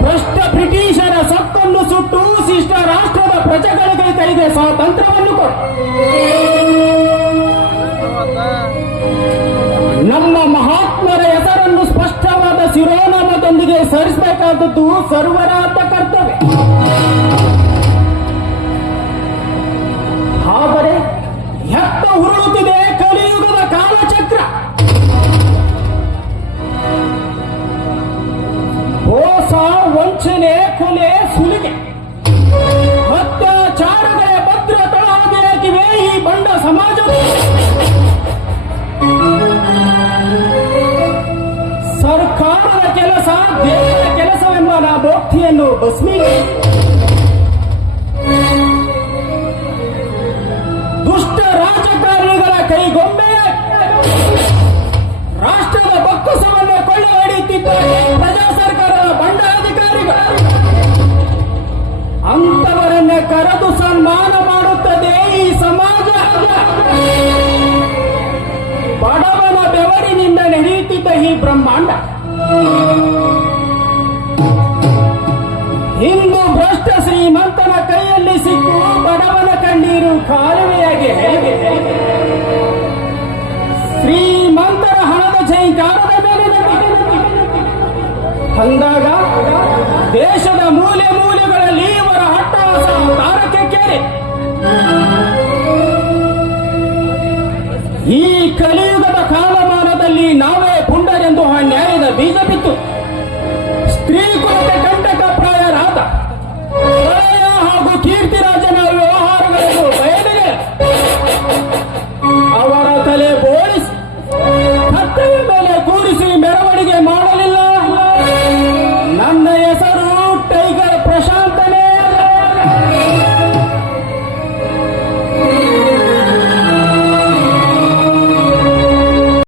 ಭ್ರಷ್ಟ ಬ್ರಿಟಿಷರ ಸತ್ತನ್ನು ಸುಟ್ಟು ಶಿಷ್ಟ ರಾಷ್ಟ್ರದ ಪ್ರಜೆಗಳಿಗೆ ಕೈಗೆ ಸ್ವಾತಂತ್ರ್ಯವನ್ನು ಕೊಟ್ಟು ನಮ್ಮ ಮಹಾತ್ಮರ ಹೆಸರನ್ನು ಸ್ಪಷ್ಟವಾದ ಶಿರೋನಾಮದೊಂದಿಗೆ ಸರಿಸಬೇಕಾದದ್ದು ಸರ್ವರಾತ ಕರ್ತವ್ಯ. ವಂಚನೆ ಕೊಲೆ, ಸುಲಿಗೆ. ಅತ್ಯಾಚಾರಗಳ ಭದ್ರ ತಳವಾಗಿ ಹಾಕಿವೆ ಈ ಬಂಡ ಸಮಾಜ ಸರ್ಕಾರದ ಕೆಲಸ, ದೇವರ ಕೆಲಸವೆಂಬ ನಾ ಭಕ್ತಿಯನ್ನು ಭಸ್ಮೀಗೆ. ದುಷ್ಟ ನಡೆಯುತ್ತಿದ್ದ ಈ ಬ್ರಹ್ಮಾಂಡ ಇಂದು ಭ್ರಷ್ಟ ಶ್ರೀಮಂತನ ಕೈಯಲ್ಲಿ ಸಿಕ್ಕು ಬಡವನ ಕಣ್ಣೀರು ಕಾಲುವೆಯಾಗಿ ಹೇಗೆ ಶ್ರೀಮಂತರ ಹಣದ ಜೈಕಾರದ ಮೇಲೆ. ಅಂದಾಗ